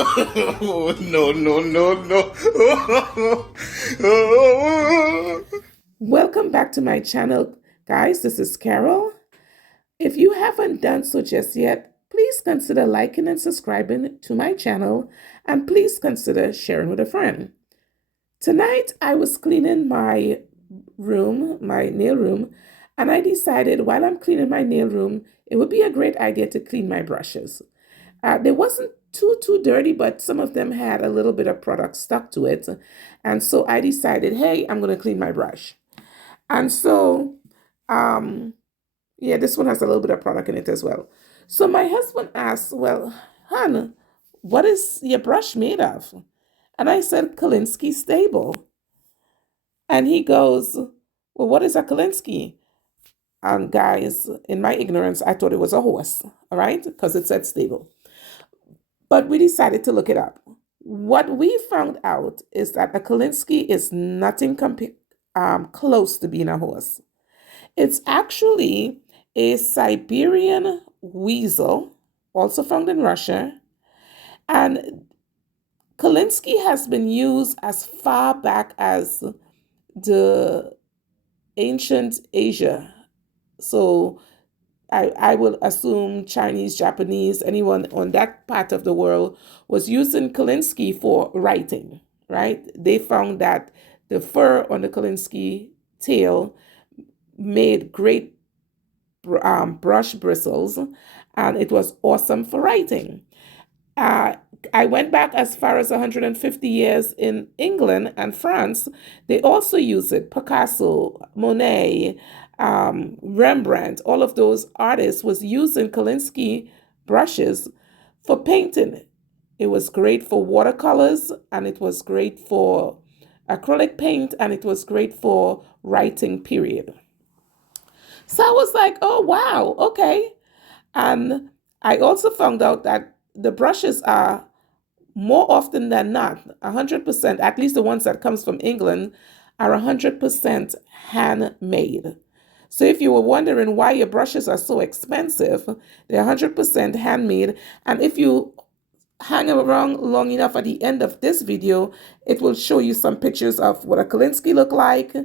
No, no, no, no. Welcome back to my channel, guys. This is Carol. If you haven't done so just yet, please consider liking and subscribing to my channel, and please consider sharing with a friend. Tonight, I was cleaning my room, my nail room, and I decided while I'm cleaning my nail room, it would be a great idea to clean my brushes. They wasn't too dirty, but some of them had a little bit of product stuck to it. And so I decided, hey, I'm going to clean my brush. And so, um, yeah, this one has a little bit of product in it as well. So my husband asked, well, hon, what is your brush made of? And I said, Kolinsky stable. And he goes, well, what is a Kolinsky? And guys, in my ignorance, I thought it was a horse, all right, because it said stable. But we decided to look it up. What we found out is that a Kolinsky is nothing close to being a horse. It's actually a Siberian weasel, also found in Russia. And Kolinsky has been used as far back as the ancient Asia. So I will assume Chinese, Japanese, anyone on that part of the world was using Kolinsky for writing, right? They found that the fur on the Kolinsky tail made great brush bristles, and it was awesome for writing. Uh, I went back as far as 150 years in England and France. They also use it. Picasso, Monet, Rembrandt, all of those artists was using Kolinsky brushes for painting. It was great for watercolors, and it was great for acrylic paint, and it was great for writing, period. So I was like, oh, wow, okay. And I also found out that the brushes are more often than not, 100%, at least the ones that comes from England, are 100% handmade. So if you were wondering why your brushes are so expensive, they're 100% handmade. And if you hang around long enough, at the end of this video, it will show you some pictures of what a Kolinsky look like,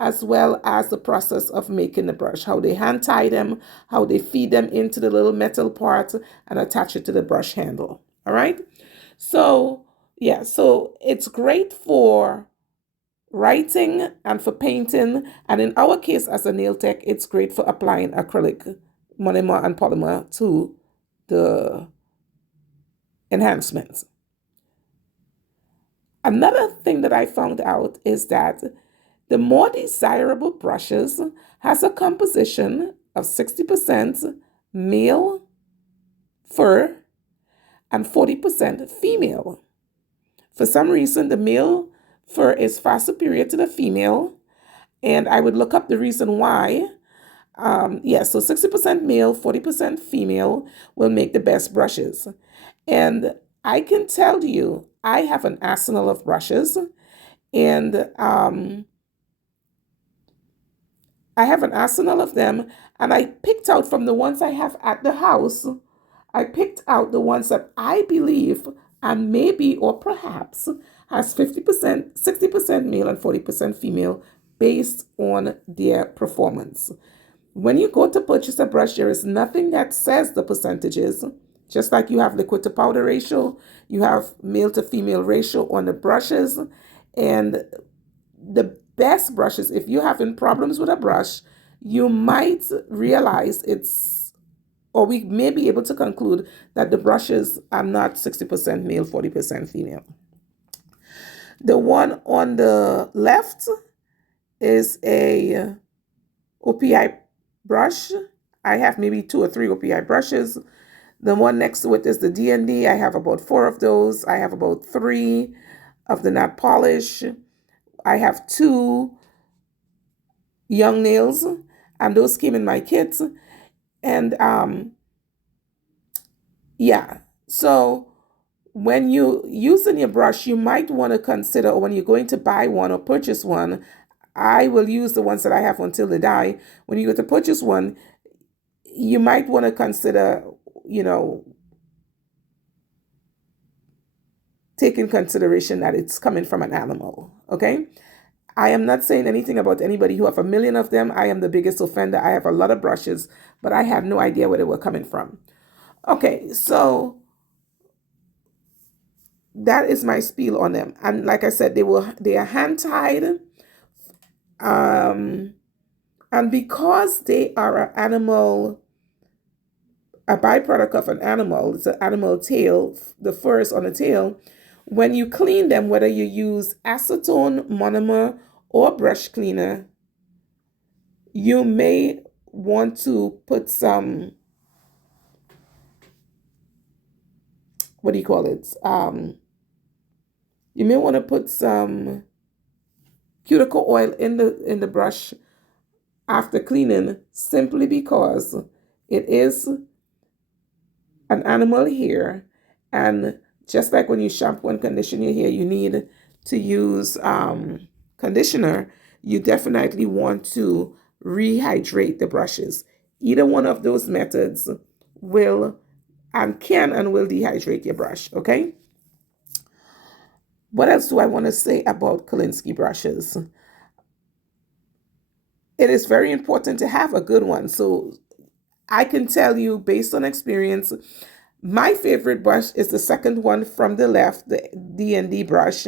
as well as the process of making the brush, how they hand tie them, how they feed them into the little metal part and attach it to the brush handle. All right. So yeah, so it's great for writing and for painting. And in our case, as a nail tech, it's great for applying acrylic, monomer, and polymer to the enhancements. Another thing that I found out is that the more desirable brushes has a composition of 60% male fur and 40% female. For some reason, the male fur is far superior to the female, and I would look up the reason why. So 60% male, 40% female will make the best brushes. And I can tell you, I have an arsenal of brushes, and I have an arsenal of them, and I picked out from the ones I have at the house, I picked out the ones that I believe and maybe or perhaps has 50%, 60% male and 40% female based on their performance. When you go to purchase a brush, there is nothing that says the percentages. Just like you have liquid to powder ratio, you have male to female ratio on the brushes. And the best brushes, if you're having problems with a brush, you might realize or we may be able to conclude that the brushes are not 60% male, 40% female. The one on the left is a OPI brush. I have maybe 2 or 3 OPI brushes. The one next to it is the D&D. I have about 4 of those. I have about 3 of the Nat Polish. I have 2 Young Nails, and those came in my kit. And yeah, so when you using your brush, you might want to consider, or when you're going to buy one or purchase one, I will use the ones that I have until they die. When you go to purchase one, you might want to consider, you know, take in consideration that it's coming from an animal, okay? I am not saying anything about anybody who have a million of them. I am the biggest offender. I have a lot of brushes, but I had no idea where they were coming from. Okay, so that is my spiel on them. And like I said, they are hand tied. Um, and because they are an animal, a byproduct of an animal, it's an animal tail, the fur is on the tail. When you clean them, whether you use acetone, monomer, or brush cleaner, you may want to put some, what do you call it? You may want to put some cuticle oil in the brush after cleaning, simply because it is an animal hair, and just like when you shampoo and condition your hair, you need to use conditioner. You definitely want to rehydrate the brushes. Either one of those methods will and can and will dehydrate your brush. Okay. What else do I want to say about Kolinsky brushes? It is very important to have a good one. So I can tell you based on experience, my favorite brush is the second one from the left, the D&D brush.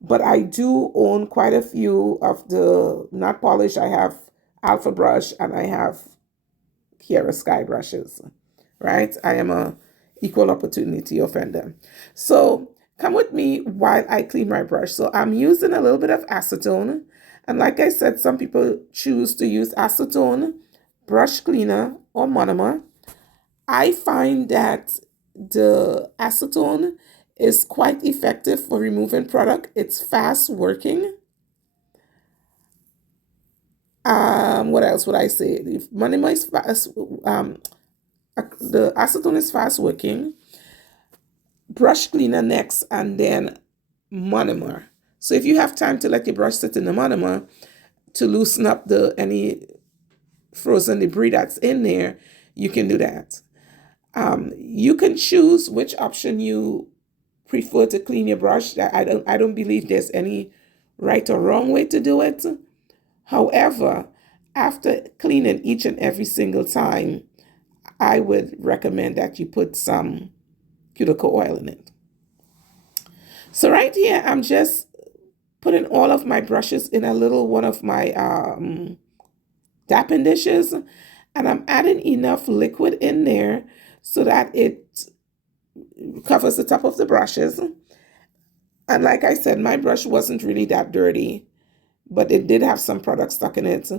But I do own quite a few of the not polished. I have Alpha brush and I have Kiara Sky brushes, right? I am a equal opportunity offender. So come with me while I clean my brush. So I'm using a little bit of acetone. And like I said, some people choose to use acetone, brush cleaner, or monomer. I find that the acetone is quite effective for removing product. It's fast working. What else would I say? If monomer is fast, the acetone is fast working. Brush cleaner next, and then monomer. So if you have time to let your brush sit in the monomer to loosen up the any frozen debris that's in there, you can do that. You can choose which option you prefer to clean your brush. I don't believe there's any right or wrong way to do it. However, after cleaning each and every single time, I would recommend that you put some cuticle oil in it. So right here, I'm just putting all of my brushes in a little one of my dapping dishes, and I'm adding enough liquid in there so that it covers the top of the brushes. And like I said, my brush wasn't really that dirty, but it did have some product stuck in it.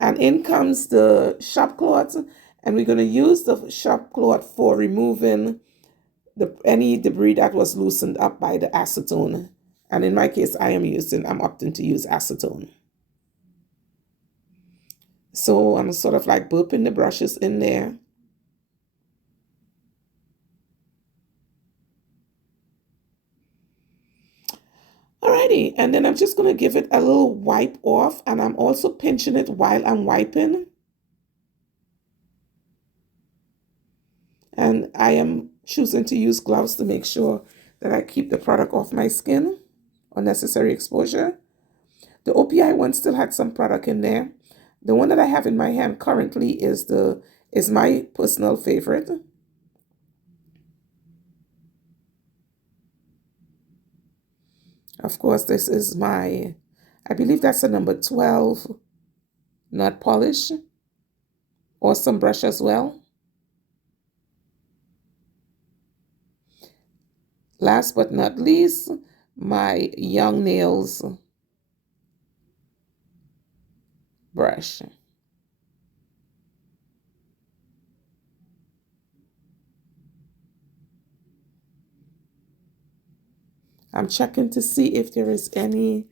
And in comes the shop cloth, and we're going to use the shop cloth for removing any debris that was loosened up by the acetone. And in my case, I'm opting to use acetone. So I'm sort of like burping the brushes in there. Alrighty, and then I'm just going to give it a little wipe off, and I'm also pinching it while I'm wiping. And I am choosing to use gloves to make sure that I keep the product off my skin, unnecessary exposure. The OPI one still had some product in there. The one that I have in my hand currently is my personal favorite. Of course, this is I believe that's a number 12 not polish. Awesome brush as well. Last but not least, my Young Nails brush. I'm checking to see if there is any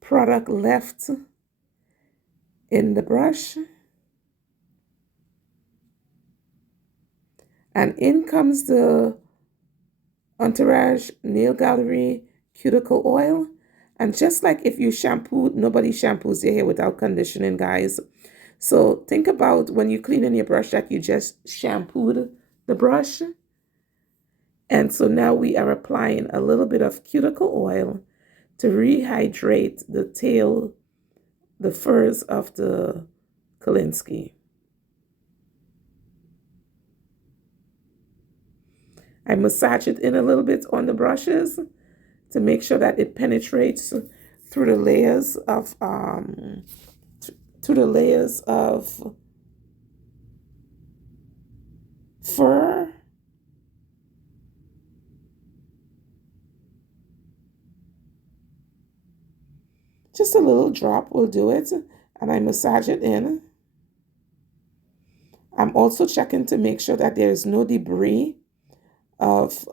product left in the brush. And in comes the Entourage Nail Gallery Cuticle Oil. And just like if you shampooed, nobody shampoos your hair without conditioning, guys. So think about when you clean in your brush that you just shampooed the brush. And so now we are applying a little bit of cuticle oil to rehydrate the tail, the furs of the Kolinsky. I massage it in a little bit on the brushes to make sure that it penetrates through the layers of fur. Just a little drop will do it, and I massage it in. I'm also checking to make sure that there is no debris of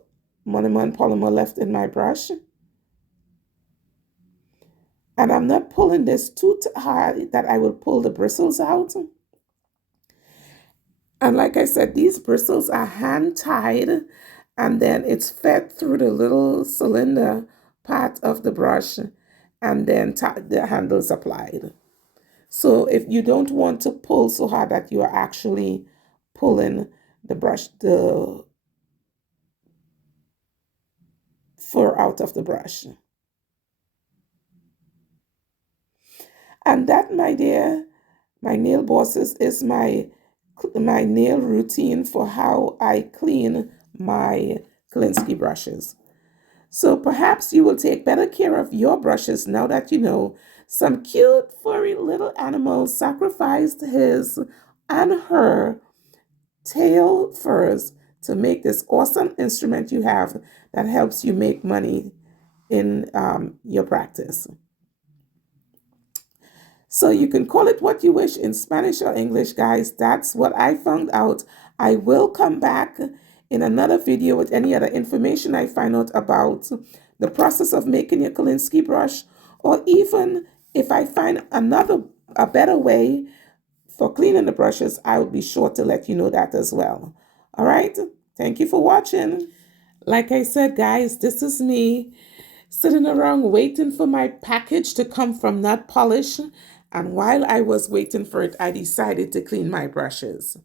monomer polymer left in my brush. And I'm not pulling this too hard that I will pull the bristles out. And like I said, these bristles are hand tied, and then it's fed through the little cylinder part of the brush, and then the handles applied. So if you don't want to pull so hard that you are actually pulling the brush, the fur out of the brush. And that, my dear, my nail bosses, is my nail routine for how I clean my Kolinsky brushes. So perhaps you will take better care of your brushes now that you know some cute furry little animal sacrificed his and her tail furs to make this awesome instrument you have that helps you make money in your practice. So you can call it what you wish in Spanish or English, guys. That's what I found out. I will come back in another video with any other information I find out about the process of making your Kolinsky brush, or even if I find a better way for cleaning the brushes, I will be sure to let you know that as well. All right. Thank you for watching. Like I said, guys, this is me sitting around waiting for my package to come from Nut Polish. And while I was waiting for it, I decided to clean my brushes.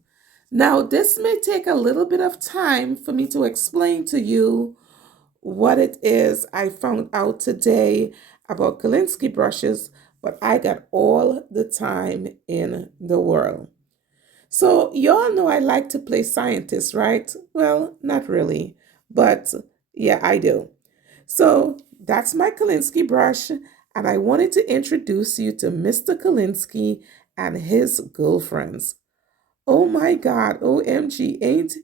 Now, this may take a little bit of time for me to explain to you what it is I found out today about Kolinsky brushes, but I got all the time in the world. So, y'all know I like to play scientist, right? Well, not really, but yeah, I do. So that's my Kolinsky brush, and I wanted to introduce you to Mr. Kolinsky and his girlfriends. Oh my God, OMG, ain't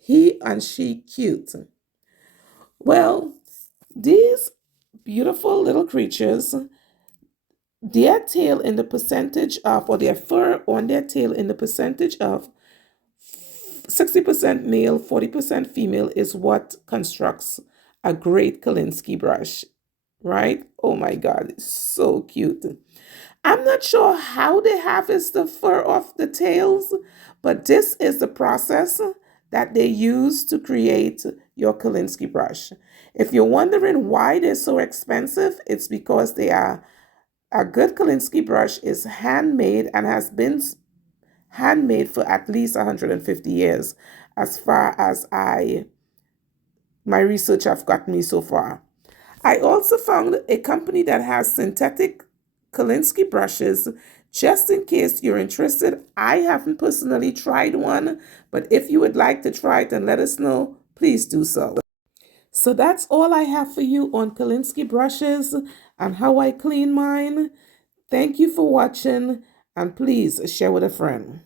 he and she cute? Well, these beautiful little creatures, their tail in the percentage of, or their fur on their tail in the percentage of 60% male, 40% female is what constructs a great Kolinsky brush, right? Oh my God, it's so cute. I'm not sure how they harvest the fur off the tails, but this is the process that they use to create your Kolinsky brush. If you're wondering why they're so expensive, it's because they are a good Kolinsky brush is handmade and has been handmade for at least 150 years, as far as my research have gotten me so far. I also found a company that has synthetic Kolinsky brushes. Just in case you're interested, I haven't personally tried one, but if you would like to try it and let us know, please do so. So that's all I have for you on Kolinsky brushes and how I clean mine. Thank you for watching, and please share with a friend.